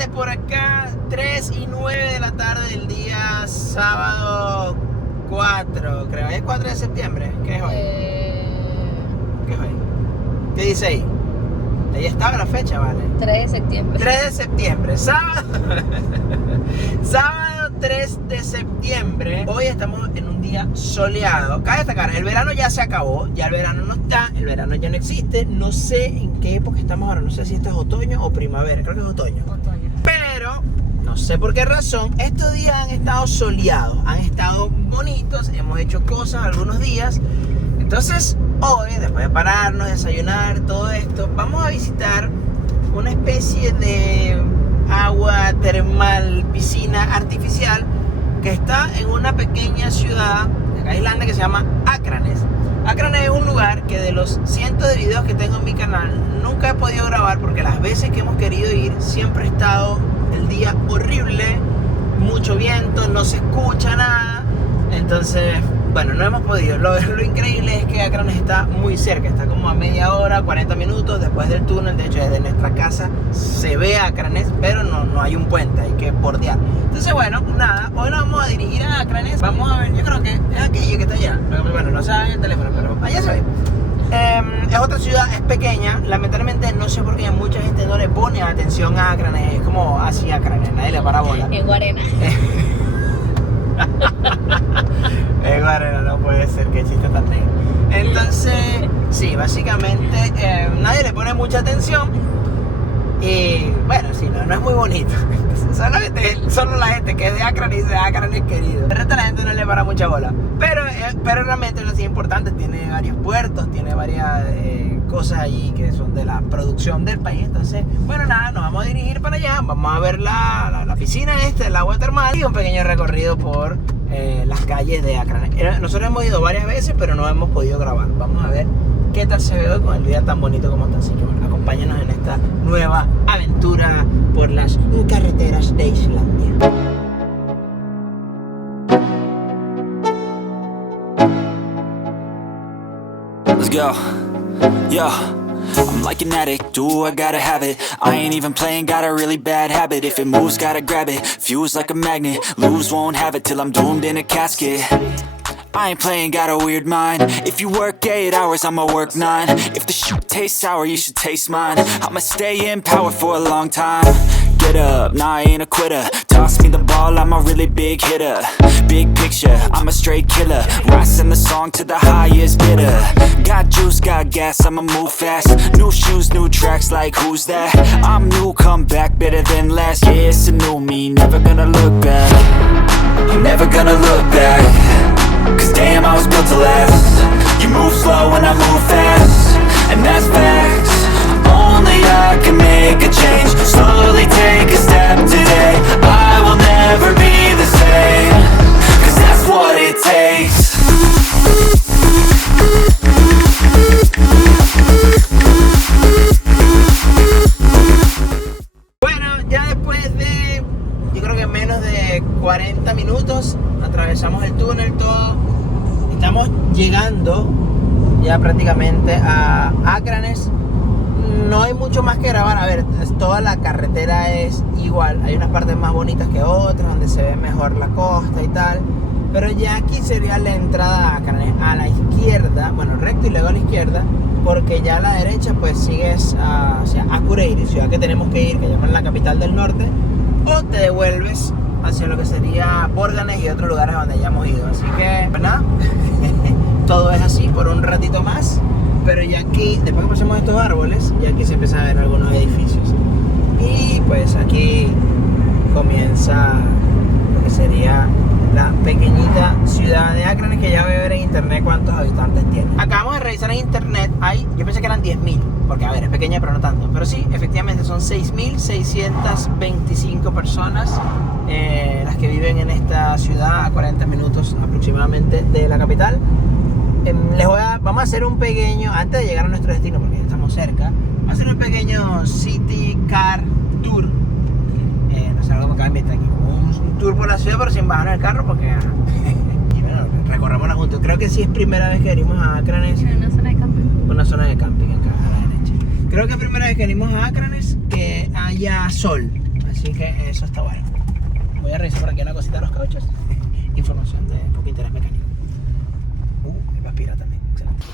tardes por acá, 3:09 de la tarde del día sábado 4, creo. ¿Es 4 de septiembre? ¿Qué es hoy? ¿Qué es hoy? ¿Qué dice ahí? Ahí estaba la fecha, ¿vale? 3 de septiembre. 3 de septiembre, sábado. Sábado 3 de septiembre. Hoy estamos en un día soleado. Cabe destacar, el verano ya se acabó. Ya el verano no está, el verano ya no existe. No sé en qué época estamos ahora. No sé si esto es otoño o primavera. Creo que es otoño. Pero no sé por qué razón estos días han estado soleados, han estado bonitos. Hemos hecho cosas algunos días. Entonces hoy, después de pararnos, desayunar, todo esto, vamos a visitar una especie de agua termal, piscina artificial que está en una pequeña ciudad de acá, Islandia, que se llama Akranes. Akranes es un lugar que de los cientos de videos que tengo en mi canal nunca he podido grabar porque las veces que hemos querido ir siempre ha estado el día horrible, mucho viento, no se escucha nada. Entonces, bueno, no hemos podido. Lo increíble es que Akranes está muy cerca, está como a media hora, 40 minutos después del túnel. De hecho, desde nuestra casa se ve Akranes, pero no hay un puente, hay que bordear. Entonces, bueno, nada, hoy nos vamos a dirigir a Akranes. Vamos a ver, yo creo que es aquello que está allá. Bueno, no se ve en el teléfono, pero allá se ve. Es otra ciudad, es pequeña. Lamentablemente no sé por qué mucha gente no le pone atención a Akranes. Es como así Akranes, nadie le para bola. En Guarena. Guarena, no puede ser, que chiste tan negro. Entonces, sí, básicamente nadie le pone mucha atención. Y bueno, sí, no es muy bonito. Solo la gente que es de Akranes dice Akranes querido. El resto de la gente no le para mucha bola. Pero realmente no es importante. Tiene varios puertos, tiene varias cosas allí que son de la producción del país. Entonces, bueno, nada, nos vamos a dirigir para allá. Vamos a ver la piscina el agua termal y un pequeño recorrido por las calles de Akranes. Nosotros hemos ido varias veces, pero no hemos podido grabar. Vamos a ver qué tal se ve con el día tan bonito como está. Así que bueno, acompáñanos en esta nueva aventura por las carreteras de Islandia. Let's go. Yo, I'm like an addict, do I gotta have it. I ain't even playing, got a really bad habit. If it moves, gotta grab it, fuse like a magnet. Lose, won't have it till I'm doomed in a casket. I ain't playing, got a weird mind. If you work 8 hours, I'ma work 9. If the shoot tastes sour, you should taste mine. I'ma stay in power for a long time. Get up, nah, I ain't a quitter. Toss me the ball, I'm a really big hitter. Big picture, I'm a straight killer. Rising the song to the highest bidder. Got juice, got gas, I'ma move fast. New shoes, new tracks, like who's that? I'm new, come back, better than last. Yeah, it's a new me, never gonna look back. I'm never gonna look back. Cause damn, I was built to last. You move slow and I move fast, and that's facts. Only I can make a change. Slowly take a step today. I will never be the same. Cause that's what it takes. Bueno, ya después de, yo creo que menos de 40 minutos, atravesamos el túnel todo. Estamos llegando ya prácticamente a Akranes. No hay mucho más que grabar. A ver, toda la carretera es igual. Hay unas partes más bonitas que otras, donde se ve mejor la costa y tal. Pero ya aquí sería la entrada a Akranes. A la izquierda, bueno, recto y luego a la izquierda, porque ya a la derecha pues sigues hacia Akureyri, ciudad que tenemos que ir, que llaman la capital del norte. O te devuelves hacia lo que sería Borganes y otros lugares donde ya hemos ido. Así que, pues nada, todo es así por un ratito más. Pero ya aquí, después que pasemos estos árboles, ya aquí se empiezan a ver algunos edificios. Y pues aquí comienza lo que sería la pequeñita ciudad de Akranes, que ya voy a ver en internet cuántos habitantes tiene. Acabamos de revisar en internet, yo pensé que eran 10.000, porque a ver, es pequeña pero no tanto. Pero sí, efectivamente son 6.625 personas las que viven en esta ciudad a 40 minutos aproximadamente de la capital. Vamos a hacer un pequeño, antes de llegar a nuestro destino, porque ya estamos cerca, vamos a hacer un pequeño City Car Tour. No sé cómo cambia aquí, un tour por la ciudad, pero sin bajar el carro, porque y bueno, recorremos la junta. Creo que sí es primera vez que venimos a Akranes. Una zona de camping. Una zona de camping acá a la derecha. Creo que es primera vez que venimos a Akranes que haya sol. Así que eso está bueno. Voy a revisar por aquí una cosita de los cauchos. Información de poco interés mecánico. El aspira también. Excelente.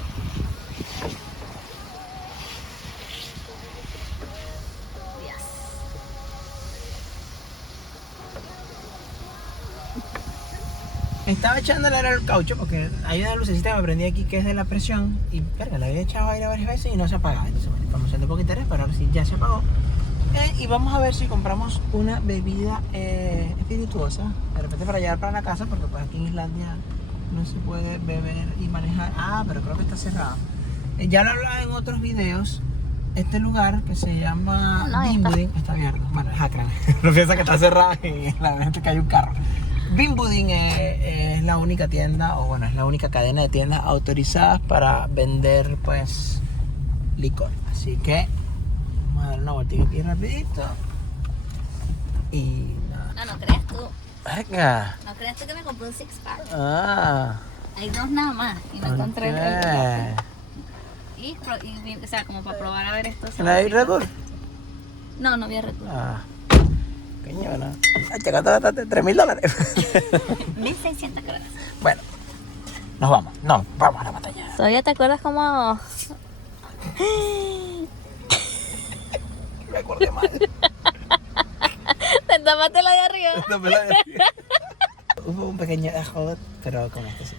Estaba echándole aire al caucho porque hay una lucecita que me prendí aquí que es de la presión y verga, le había echado aire varias veces y no se apagaba. Entonces, bueno, información de poco interés para ver si ya se apagó. Y vamos a ver si compramos una bebida espirituosa de repente para llevar para la casa, porque pues aquí en Islandia no se puede beber y manejar. Pero creo que está cerrado. Ya lo hablaba en otros videos. Este lugar que se llama Bimbudin está abierto. Bueno, es Akranes. No piensa que está cerrado y la gente que hay un carro. Bimbudin es la única tienda, o bueno, es la única cadena de tiendas autorizadas para vender pues licor. Así que vamos a dar una vueltita aquí rapidito. Y nada. No creas tú. Venga. No creas tú que me compré un six pack. Hay 2 nada más y no encontré el y o sea, como para probar a ver esto. ¿La de Red Bull? No había Red Bull. Coño, no. ¿Cuánto gastaste? $3,000. 1.600 calorías. Bueno, nos vamos. No, vamos a la batalla. ¿Todavía te acuerdas cómo? Me acordé mal. Te tapaste la de arriba. Hubo un pequeño ajo, pero con esto sí.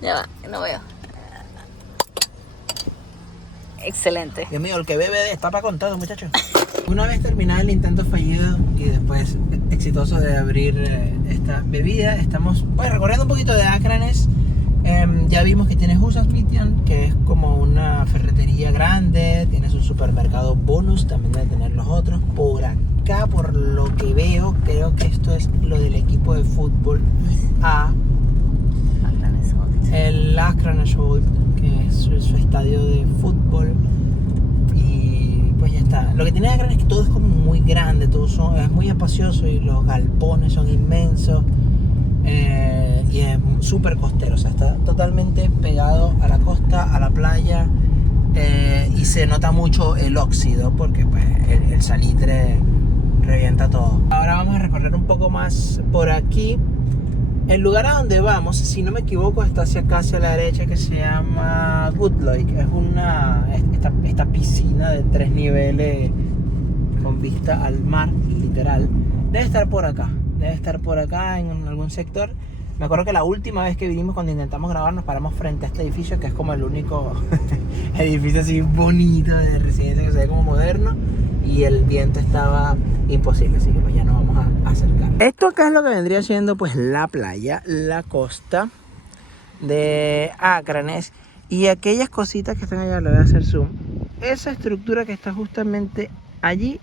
Ya va, no veo. Excelente. Dios mío, el que bebe destapa con todo, muchachos. Una vez terminado el intento fallido y después exitoso de abrir esta bebida, estamos pues recorriendo un poquito de Akranes. Ya vimos que tiene Húsavík, que es como una ferretería grande, tiene su supermercado Bonus, también debe tener los otros. Por acá, por lo que veo, creo que esto es lo del equipo de fútbol A. El Akranesholt, que es su estadio de fútbol. Y pues ya está. Lo que tiene Akranes es que todo es como muy grande, es muy espacioso y los galpones son inmensos. Y es súper costero, o sea, está totalmente pegado a la costa, a la playa. Y se nota mucho el óxido porque pues, el salitre revienta todo. Ahora vamos a recorrer un poco más por aquí. El lugar a donde vamos, si no me equivoco, está hacia acá, hacia la derecha, que se llama Goodlake. Es esta piscina de 3 niveles con vista al mar, literal. Debe estar por acá en algún sector. Me acuerdo que la última vez que vinimos, cuando intentamos grabar, nos paramos frente a este edificio, que es como el único edificio así bonito de residencia que se ve como moderno. Y el viento estaba imposible, así que pues ya nos vamos a acercar. Esto acá es lo que vendría siendo pues la playa, la costa de Akranes. Y aquellas cositas que están allá, le voy a hacer zoom. Esa estructura que está justamente allí,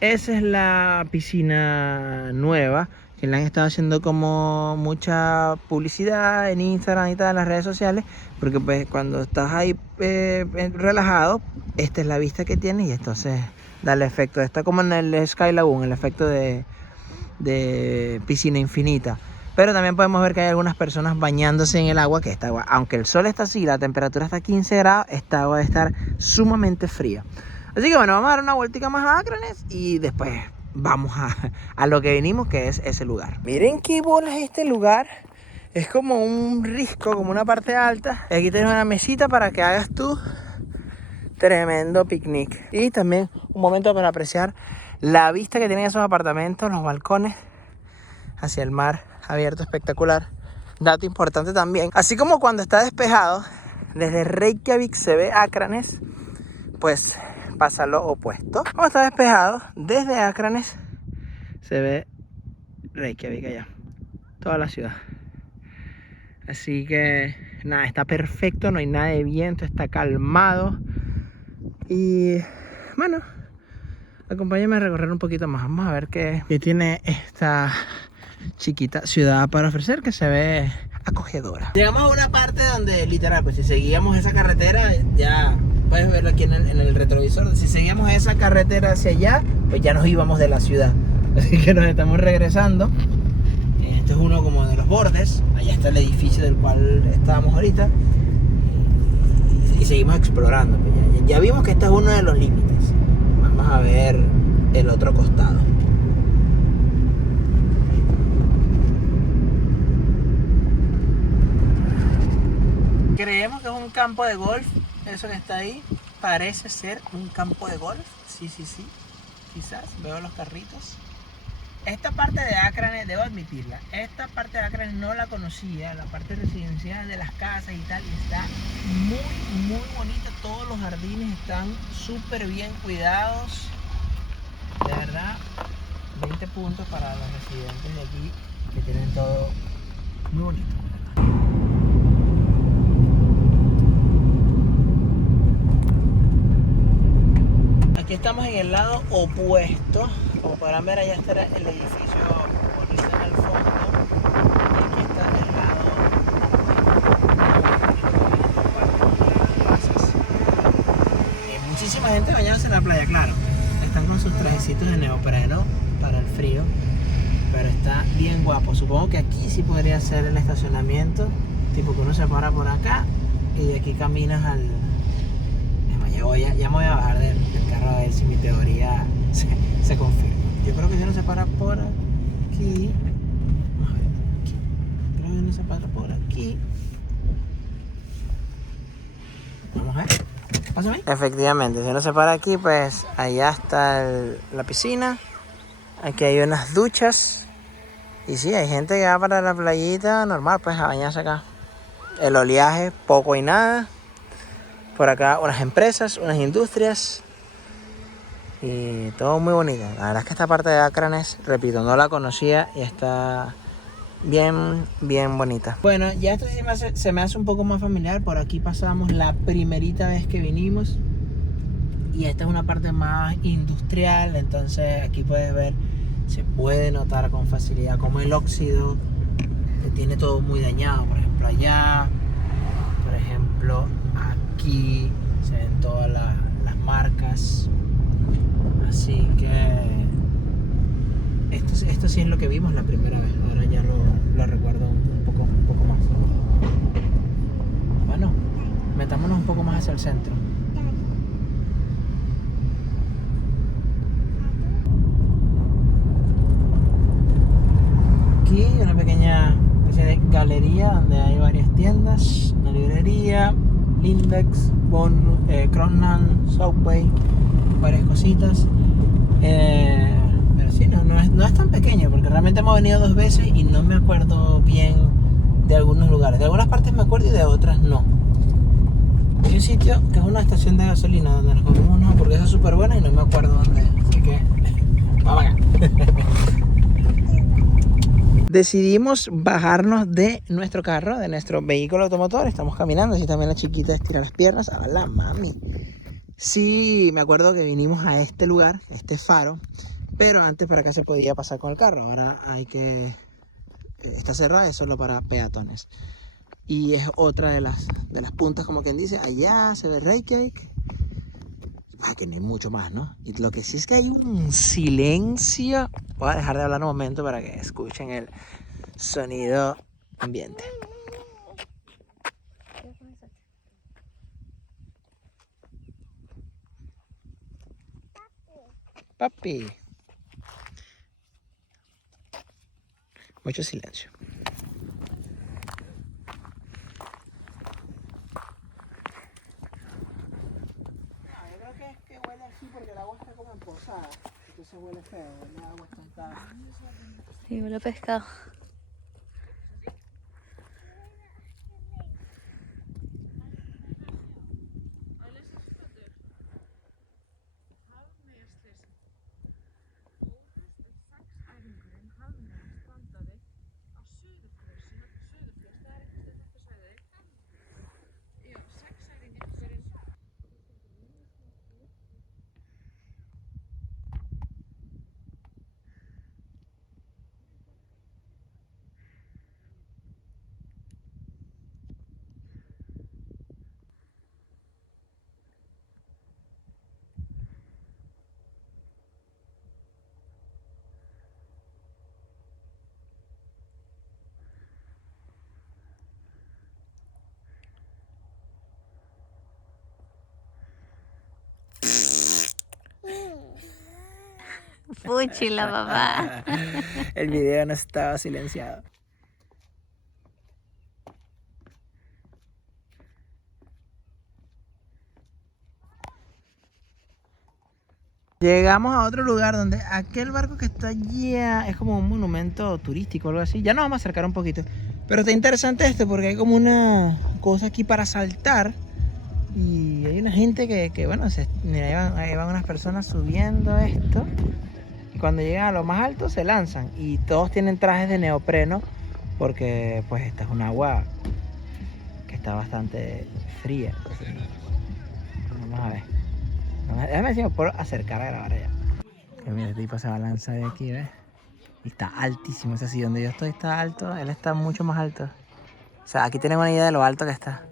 esa es la piscina nueva, que le han estado haciendo como mucha publicidad en Instagram y tal, en las redes sociales, porque pues cuando estás ahí relajado, esta es la vista que tienes y entonces da el efecto, está como en el Sky Lagoon, el efecto de piscina infinita. Pero también podemos ver que hay algunas personas bañándose en el agua, que esta agua, aunque el sol está así, la temperatura está a 15 grados, esta agua debe estar sumamente fría. Así que bueno, vamos a dar una vueltica más a Akranes y después vamos a lo que venimos, que es ese lugar. Miren qué bolas es este lugar. Es como un risco, como una parte alta. Aquí tienes una mesita para que hagas tu tremendo picnic. Y también un momento para apreciar la vista que tienen esos apartamentos, los balcones hacia el mar abierto, espectacular. Dato importante también, así como cuando está despejado, desde Reykjavik se ve Akranes, pues pasa lo opuesto. Como está despejado, desde Akranes se ve Reykjavik allá, toda la ciudad. Así que nada, está perfecto, no hay nada de viento, está calmado. Y bueno, acompáñame a recorrer un poquito más. Vamos a ver qué tiene esta chiquita ciudad para ofrecer, que se ve acogedora. Llegamos a una parte donde literal, pues si seguíamos esa carretera, ya puedes verlo aquí en el retrovisor. Si seguíamos esa carretera hacia allá, pues ya nos íbamos de la ciudad. Así que nos estamos regresando. Este es uno como de los bordes. Allá está el edificio del cual estábamos ahorita. Y seguimos explorando. Ya vimos que este es uno de los límites. Vamos a ver el otro costado. Creemos que es un campo de golf. Eso que está ahí parece ser un campo de golf. Sí, quizás. Veo los carritos. Esta parte de Acranes, debo admitirla, esta parte de Acranes no la conocía, la parte residencial de las casas y tal, y está muy bonita. Todos los jardines están súper bien cuidados. De verdad, 20 puntos para los residentes de aquí, que tienen todo muy bonito. Aquí estamos en el lado opuesto. Como podrán ver, allá está el edificio bonito en el fondo. Y aquí está el lado opuesto. Muchísima gente bañándose en la playa, claro. Están con sus trajecitos de neopreno para el frío. Pero está bien guapo. Supongo que aquí sí podría ser el estacionamiento. Tipo que uno se para por acá y de aquí caminas al... Ya me voy a bajar del carro a ver si mi teoría se confirma. Yo creo que si uno se para por aquí. Vamos a ver aquí. Creo que uno se para por aquí. Vamos a ver. Pásame. Efectivamente, si uno se para aquí, pues allá está la piscina. Aquí hay unas duchas. Y sí, hay gente que va para la playita normal, pues a bañarse acá. El oleaje, poco y nada. Por acá unas empresas, unas industrias y todo muy bonito. La verdad es que esta parte de Acranes, repito, no la conocía y está bien bonita. Bueno, ya esto sí se me hace un poco más familiar. Por aquí pasamos la primerita vez que vinimos y esta es una parte más industrial. Entonces aquí puedes ver, se puede notar con facilidad como el óxido que tiene todo muy dañado. Por ejemplo allá, por ejemplo aquí se ven todas las marcas. Así que esto sí es lo que vimos la primera vez. Ahora ya lo recuerdo un poco más. Bueno, metámonos un poco más hacia el centro. Aquí una pequeña especie de galería donde hay varias tiendas, una librería, Lindex, Kronan, Subway, varias cositas. Pero sí, no es tan pequeño, porque realmente hemos venido 2 veces y no me acuerdo bien de algunos lugares. De algunas partes me acuerdo y de otras no. Hay un sitio que es una estación de gasolina donde nos comimos unas hamburguesas súper buenas y no me acuerdo dónde es. Así que vamos acá. Decidimos bajarnos de nuestro carro, de nuestro vehículo automotor. Estamos caminando, así también la chiquita estira las piernas. ¡A la mami! Sí, me acuerdo que vinimos a este lugar, a este faro, pero antes para acá se podía pasar con el carro. Ahora está cerrado, es solo para peatones. Y es otra de las puntas, como quien dice. Allá se ve Reykjavik. Que no hay mucho más, ¿no? Y lo que sí es que hay un silencio. Voy a dejar de hablar un momento para que escuchen el sonido ambiente. Papi. Mucho silencio. Yo creo que huele así porque el agua está como emposada. Entonces huele feo, huele a agua estancada. Sí, huele a pescado. Fúchila, papá. El video no estaba silenciado. Llegamos a otro lugar donde aquel barco que está allí es como un monumento turístico o algo así. Ya nos vamos a acercar un poquito. Pero está interesante esto porque hay como una cosa aquí para saltar. Y hay una gente que bueno, mira, ahí van unas personas subiendo esto. Y cuando llegan a lo más alto se lanzan. Y todos tienen trajes de neopreno porque pues esta es un agua que está bastante fría. Vamos a ver. Déjame decir, puedo acercar a grabar allá. Que mira, el tipo se va a lanzar de aquí, ¿ves? Y está altísimo. O sea, si donde yo estoy está alto, él está mucho más alto. O sea, aquí tenemos una idea de lo alto que está.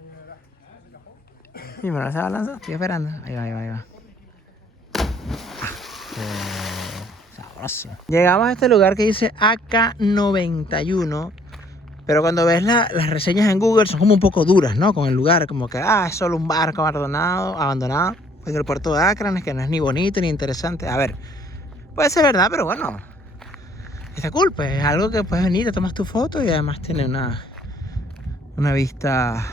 Y bueno, se va a lanzar. Estoy esperando. Ahí va, ahí va, ahí va. Sabroso. Llegamos a este lugar que dice AK91. Pero cuando ves las reseñas en Google son como un poco duras, ¿no? Con el lugar, como que es solo un barco abandonado. Pues el puerto de Acranes, que no es ni bonito ni interesante. A ver, puede ser verdad, pero bueno, está cool, pues es algo que puedes venir, te tomas tu foto y además tiene una vista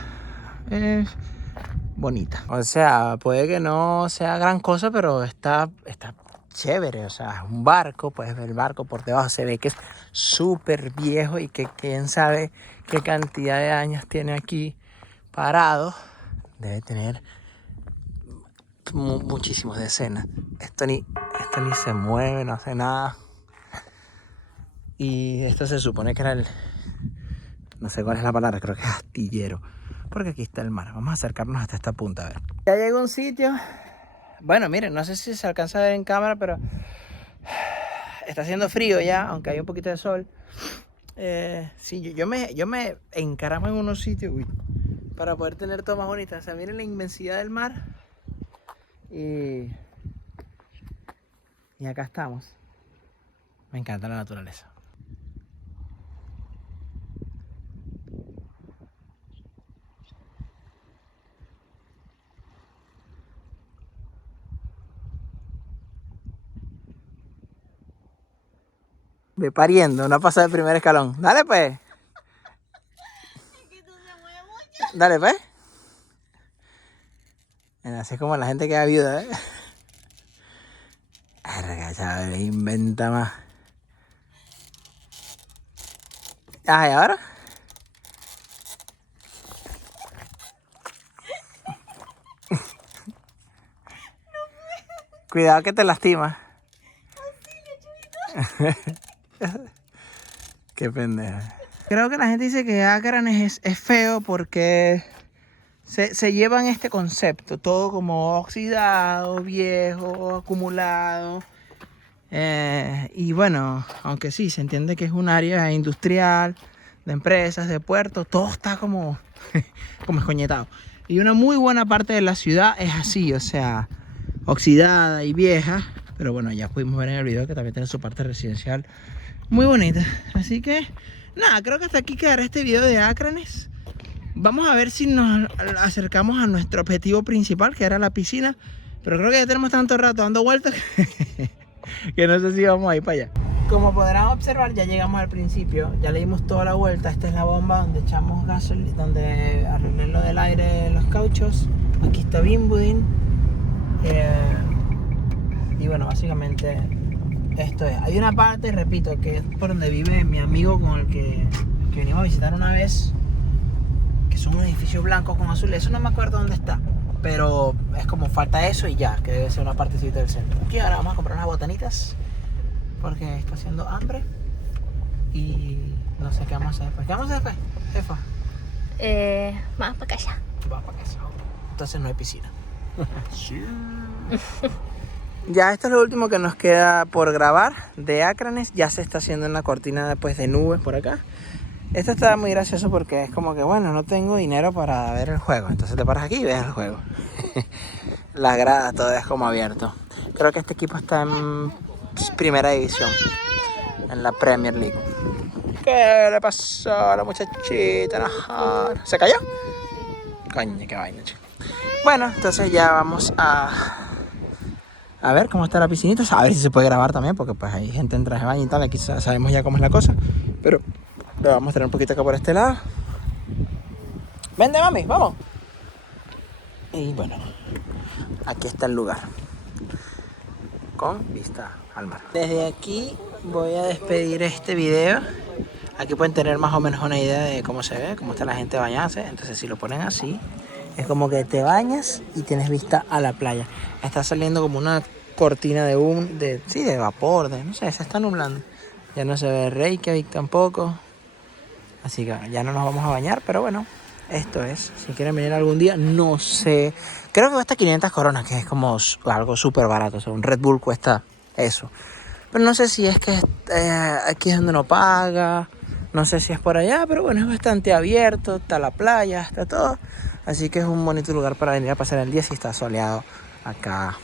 bonita. O sea, puede que no sea gran cosa, pero está chévere. O sea, es un barco, puedes ver el barco por debajo, se ve que es súper viejo y que quién sabe qué cantidad de años tiene aquí parado. Debe tener muchísimos decenas. Esto ni se mueve, no hace nada. Y esto se supone que era no sé cuál es la palabra, creo que es astillero, porque aquí está el mar. Vamos a acercarnos hasta esta punta, a ver. Ya llegó un sitio. Bueno, miren, no sé si se alcanza a ver en cámara, pero está haciendo frío ya, aunque hay un poquito de sol. Sí, yo me encaramo en unos sitios para poder tener tomas bonitas. O sea, miren la inmensidad del mar. Y acá estamos. Me encanta la naturaleza. Ve pariendo, no ha pasado el primer escalón. Dale pues. Es que tú se mueves mucho. Dale pues. Así es como la gente queda viuda, ¿eh? Arga, chaval, inventa más. Ah, ¿y ahora? Cuidado que te lastimas. Qué pendeja. Creo que la gente dice que Acranes es feo porque se llevan este concepto, todo como oxidado, viejo, acumulado. Y bueno, aunque sí, se entiende que es un área industrial, de empresas, de puertos, todo está como escoñetado. Y una muy buena parte de la ciudad es así, o sea, oxidada y vieja. Pero bueno, ya pudimos ver en el video que también tiene su parte residencial muy bonita. Así que, nada, creo que hasta aquí quedará este video de Acranes. Vamos a ver si nos acercamos a nuestro objetivo principal, que era la piscina. Pero creo que ya tenemos tanto rato dando vueltas que no sé si vamos a ir para allá. Como podrán observar, ya llegamos al principio. Ya le dimos toda la vuelta. Esta es la bomba donde echamos gasolina, donde arreglé lo del aire de los cauchos. Aquí está Bimbudin. Y bueno, básicamente esto es. Hay una parte, repito, que es por donde vive mi amigo con el que venimos a visitar una vez, que son un edificio blanco con azul. Eso no me acuerdo dónde está, pero es como falta eso y ya, que debe ser una partecita del centro. Aquí ahora vamos a comprar unas botanitas porque está haciendo hambre y no sé qué vamos a hacer después. ¿Qué vamos a hacer después, jefa? Vamos para allá. Vamos para casa. Entonces no hay piscina. Sí. Ya esto es lo último que nos queda por grabar de Acranes. Ya se está haciendo una cortina después de nubes por acá. Esto está muy gracioso porque es como que, bueno, no tengo dinero para ver el juego. Entonces te paras aquí y ves el juego. Las gradas, todo es como abierto. Creo que este equipo está en primera división, en la Premier League. ¿Qué le pasó a la muchachita? No. ¿Se cayó? Coño, qué vaina, chico. Bueno, entonces ya vamos a a ver cómo está la piscinita, a ver si se puede grabar también, porque pues hay gente en traje de baño y tal, aquí sabemos ya cómo es la cosa, pero le vamos a mostrar un poquito acá por este lado. Vente, mami, vamos. Y bueno, aquí está el lugar, con vista al mar. Desde aquí voy a despedir este video. Aquí pueden tener más o menos una idea de cómo se ve, cómo está la gente bañándose. Entonces si lo ponen así, es como que te bañas y tienes vista a la playa. Está saliendo como una cortina de de vapor, no sé, se está nublando. Ya no se ve Reykjavik tampoco. Así que ya no nos vamos a bañar, pero bueno, esto es. Si quieren venir algún día, no sé. Creo que cuesta 500 coronas, que es como algo súper barato. O sea, un Red Bull cuesta eso. Pero no sé si es que aquí es donde no paga. No sé si es por allá, pero bueno, es bastante abierto, está la playa, está todo. Así que es un bonito lugar para venir a pasar el día si está soleado acá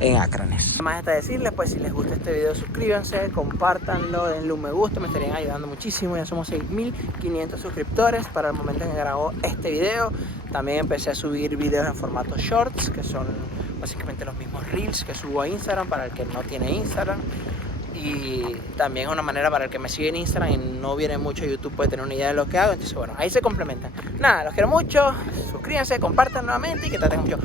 en Akranes. Más está decirles, pues si les gusta este video, suscríbanse, compártanlo, denle un me gusta, me estarían ayudando muchísimo. Ya somos 6.500 suscriptores para el momento en que grabo este video. También empecé a subir videos en formato shorts, que son básicamente los mismos reels que subo a Instagram para el que no tiene Instagram. Y también es una manera para el que me sigue en Instagram y no viene mucho a YouTube, puede tener una idea de lo que hago. Entonces bueno, ahí se complementan. Nada, los quiero mucho, suscríbanse, compartan nuevamente y que te tengan mucho.